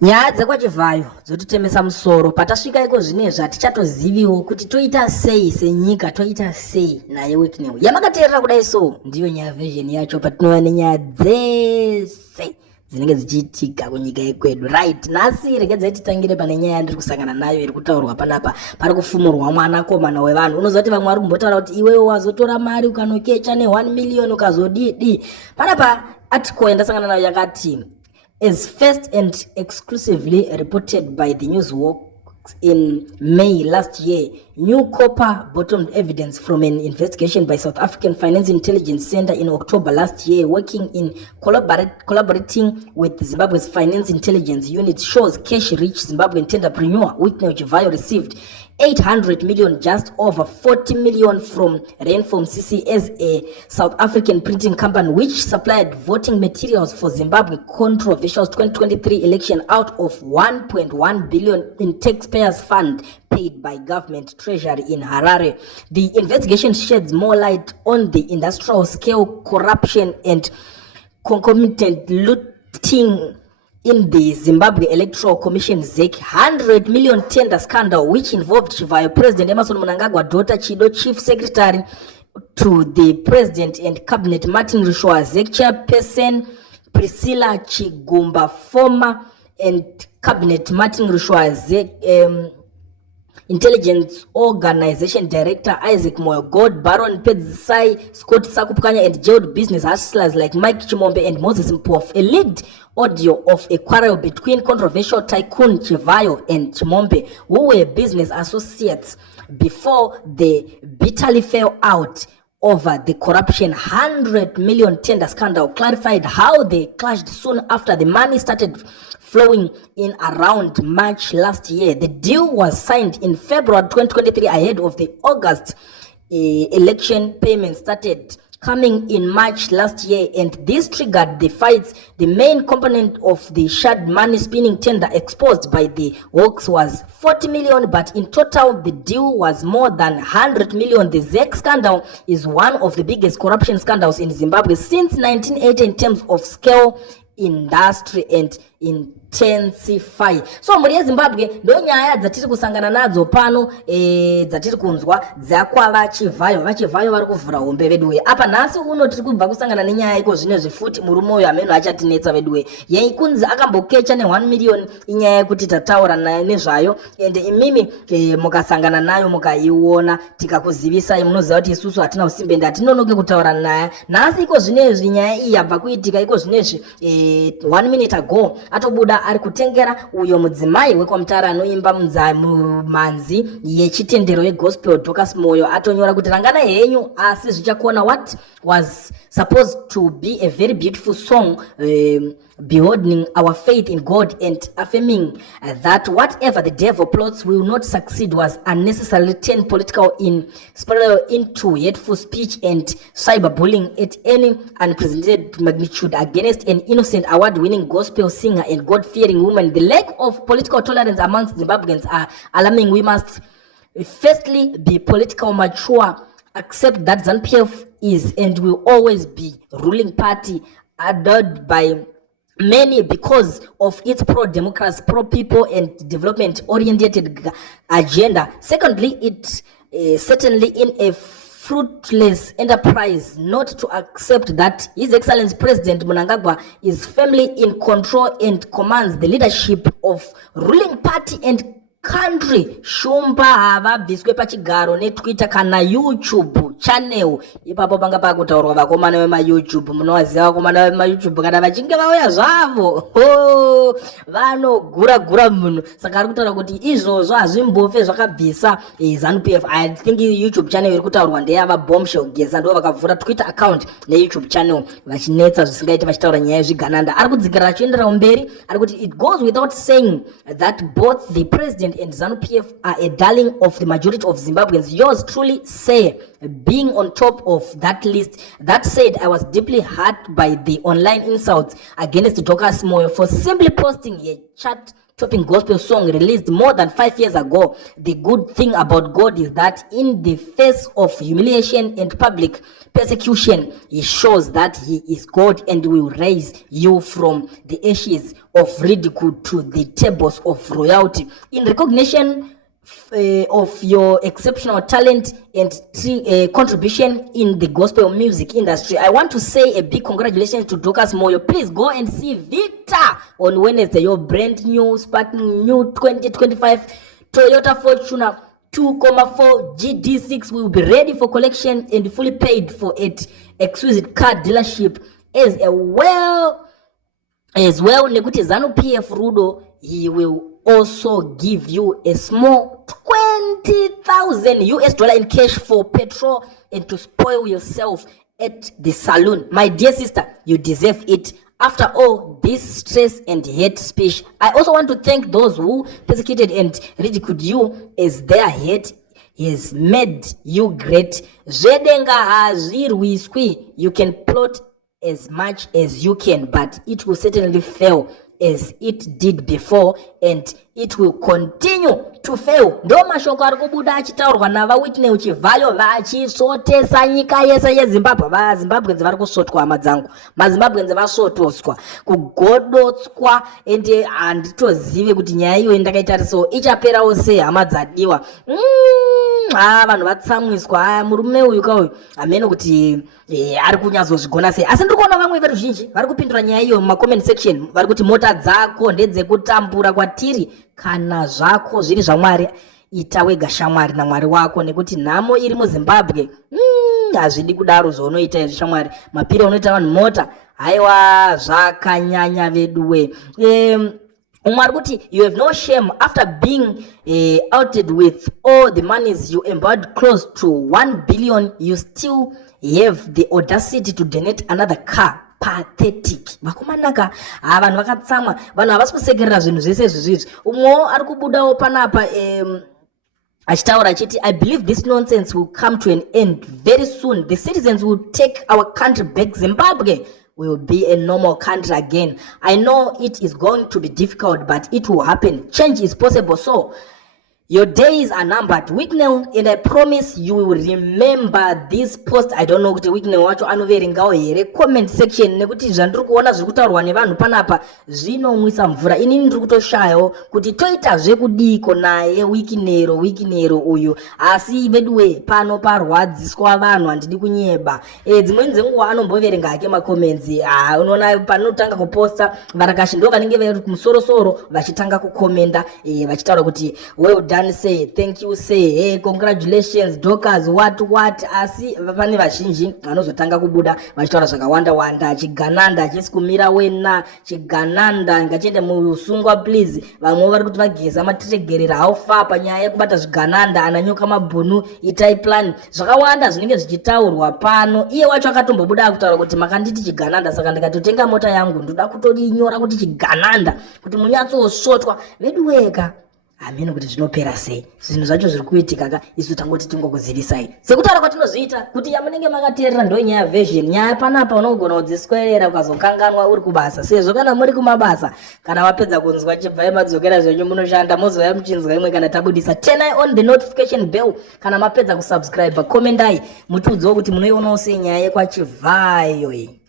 Nyaya dzekwachivayo dzotitemesa musoro patasvika iko zvinezvi hatichatoziviwo kuti toita sei senyika, toita sei naye Whitney. Yamakateerera kudai so ndiyo nyaya vision yacho patinova nenyaya dzese dzinenge dzichiitika kunyika yekwedu. Right, nhasi regedzai titangire pane nyaya yandiri kusangana nayo iri kutaurwa panapa. Pari kufumurwa mwanakomana wevanhu. Unoziva kuti vamwe vari kumbotaura kuti iwewe wazotora mari ukanokecha ne1 million ukazodii. Panapa article yandasangana nayo yakati, as first and exclusively reported by the Newswalk in May last year, new copper-bottomed evidence from an investigation by South African Finance Intelligence Center in October last year, working in collaborating with Zimbabwe's Finance Intelligence Unit, shows cash-rich Zimbabwean entrepreneur Whitney Ochivayo received 800 million, just over 40 million from Rainform CC, a South African printing company which supplied voting materials for Zimbabwe controversial 2023 election out of 1.1 billion in taxpayers' fund paid by government treasury in Harare. The investigation sheds more light on the industrial scale corruption and concomitant looting in the Zimbabwe Electoral Commission ZEC 100 million tender scandal, which involved Chivayo President Emmerson Mnangagwa, daughter Chido, Chief Secretary to the President and Cabinet Martin Rushwa, ZEC Chairperson Priscilla Chigumba, former and Cabinet Martin Rushwa, ZEC Intelligence Organization Director Isaac Moyo, God Baron Pedzisai, Scott Sakupkanya, and jailed business hustlers like Mike Chimombe and Moses Mpof. A leaked audio of a quarrel between controversial tycoon Chivayo and Chimombe, who were business associates before they bitterly fell out over the corruption 100 million tender scandal, clarified how they clashed soon after the money started flowing in around March last year. The deal was signed in February 2023 ahead of the August election. Payments started coming in March last year, and this triggered the fights. The main component of the shared money spinning tender exposed by the Hawks was 40 million, but in total the deal was more than 100 million. The ZEC scandal is one of the biggest corruption scandals in Zimbabwe since 1980 in terms of scale, industry and intensify. So muri Zimbabwe ndo nyaya dzatiri kusangana nadzo pano dzatiri kunzwa dzakwava Chivayo. Vachivayo vari kuvhura hombe veduwe. Apa nhasi uno tiri kubva kusangana nenyaya iko zvine zvifuti murume uyu ameno achatinetsa veduwe. Yaikunzi akambokecha ne1 million inyaya yekuti tataura nezvayo, ende imimi mukasangana nayo mukaiona tikakuzivisai munoziva kuti isusu hatina usimbe ndatinonoke kutaura naye. Nhasi iko zvinezvi nyaya iyi yabva kuitika iko zvinezvi 1 minute ago atobuda ari kutengera uyo mudzimai wekwamutara anoimba mumanzi yechitendero yegospel Dorcas Moyo, atonyora kuti rangana henyu asi zvichakona what was supposed to be a very beautiful song beholding our faith in God and affirming that whatever the devil plots will not succeed was unnecessarily turned political in spiral into hateful speech and cyberbullying at any unprecedented magnitude against an innocent award-winning gospel singer and God-fearing woman. The lack of political tolerance amongst Zimbabweans are alarming. We must firstly be political mature, accept that ZANU-PF is and will always be ruling party adored by many because of its pro-democracy, pro-people and development-oriented agenda. Secondly, it certainly in a fruitless enterprise not to accept that His Excellency President Mnangagwa is firmly in control and commands the leadership of ruling party and country. Shumba havabviswe pachigaro neTwitter kana YouTube channel. Ipapo panga pakutaurwa vakomana vemaYouTube. Munovaziva vakomana vemaYouTube kana vachinge vauya zvavo vanogura munhu. Saka ari kutaura kuti izvozvo hazvimbofe zvakabvisa ZANU-PF. I think YouTube channel iri kutaurwa ndeyava Bombshell Geza, ndo vakavhura Twitter account neYouTube channel vachinetsa zvisingaite vachitaura nyaya yezvigananda. Ari kudzikira achienderera mberi, ari kuti it goes without saying that both the president and ZANU-PF are a darling of the majority of Zimbabweans. Yours truly say being on top of that list. That said, I was deeply hurt by the online insults against Dorcas Moyo for simply posting a chat topping gospel song released more than 5 years ago. The good thing about God is that in the face of humiliation and public persecution, he shows that he is God and will raise you from the ashes of ridicule to the tables of royalty. In recognition of your exceptional talent and contribution in the gospel music industry, I want to say a big congratulations to Dorcas Moyo. Please go and see Victor on Wednesday. Your brand new, sparkling new 2025 Toyota Fortuner 2.4 GD6 will be ready for collection and fully paid for at exquisite car dealership as well. Nekuti Zanu PF Rudo, he will also give you a small $20,000 in cash for petrol and to spoil yourself at the saloon. My dear sister, you deserve it. After all this stress and hate speech, I also want to thank those who persecuted and ridiculed you as their hate has made you great. You can plot as much as you can, but it will certainly fail as it did before, and it will continue to fail. Ndo mashoko ari kubuda achitaurwa nava Whitney Uchivhayo vachisotesa nyika yese yeZimbabwe. VaZimbabwenzi vari kusotwa hama dzangu, maZimbabwenzi vasotoswa kugodotswa, ende handitozive kuti nyaya iyo ndakaitarisawo ichaperawo sei hama dzadiwa. Vanhu vatsamwiswa. Murume uyu kauyu amene kuti ari kunyazozvigona sei, asi ndiri kuona vamwe veruzhinji vari kupindura nyaya iyo mumacomment section, vari kuti mota dzako ndedzekutambura kwatiri. Kana zvako zviri zvaMwari, ita wega shamwari naMwari wako, nekuti nhamo iri muZimbabwe hazvidi kudaro zvaunoita izvi shamwari. Mapiri unoita vanhu mota, haiwa zvakanyanya veduwe. Umar kuti you have no shame after being outed with all the monies you embezzled close to 1 billion. You still have the audacity to donate another car. Pathetic. Vakumanaka vanhu vakatsamwa, vanhu havasi kusekerera zvinhu zvese zvizvizvi. Umwewo ari kubudawo panapa achitaura achiti, I believe this nonsense will come to an end very soon. The citizens will take our country back. Zimbabwe will be a normal country again. I know it is going to be difficult, but it will happen. Change is possible. So your days are numbered, Whitney, and I promise you will remember this post. I don't know kuti Whitney wacho anoverengawo here comment section, nekuti zvandiri kuona zviri kutaurwa nevanhu panapa zvinomwisa mvura. Inini ndiri kutoshayawo kuti toita zvekudiko naye Whitney uyu, asi veduwe pano parwadziswa vanhu, handidi kunyeba. Dzimweni dzenguva anomboverenga hake macomments. Unoona panotanga kuposta varakashi ndo vanenge vari kumusoro vachitanga kukomenda vachitaura kuti well done, say thank you, say hey congratulations Dorcas what, asi pane vazhinji vanozotanga kubuda vachitaura zvakawanda. Chigananda achisi kumira wena, chigananda ngachiende musungwa please. Vamwe vari kuti vageza matiregerera haufa panyaya yekubata zvigananda, ananyoka mabhunu, itai plan, zvakawanda zvinenge zvichitaurwa pano. Iye wacho akatombobuda kutaura kuti makanditi chigananda, saka ndikatotenga mota yangu ndoda kutodinyora kuti chigananda kuti munyatsosvotwa veduweka. Ameno kuti zvinopera sei zvinhu zvacho zviri kuitika ka, isu tangoti tingokuzivisai sekutaura kwatinozviita kuti yamunenge makateerera ndo nyaya version. Nyaya panapa unogona kudziswerera ukazokanganwa uri kubasa. Sezvo kana muri kumabasa, kana wapedza kunzwa chibvaye madzokera zvenyu munoshanda, mozouya muchinzwa imwe kana tabudisa. Turn on the notification bell kana mapedza kusubscribe, komendai mutiudzewo kuti munoionawo sei nyaya yekwachivhayo iyi.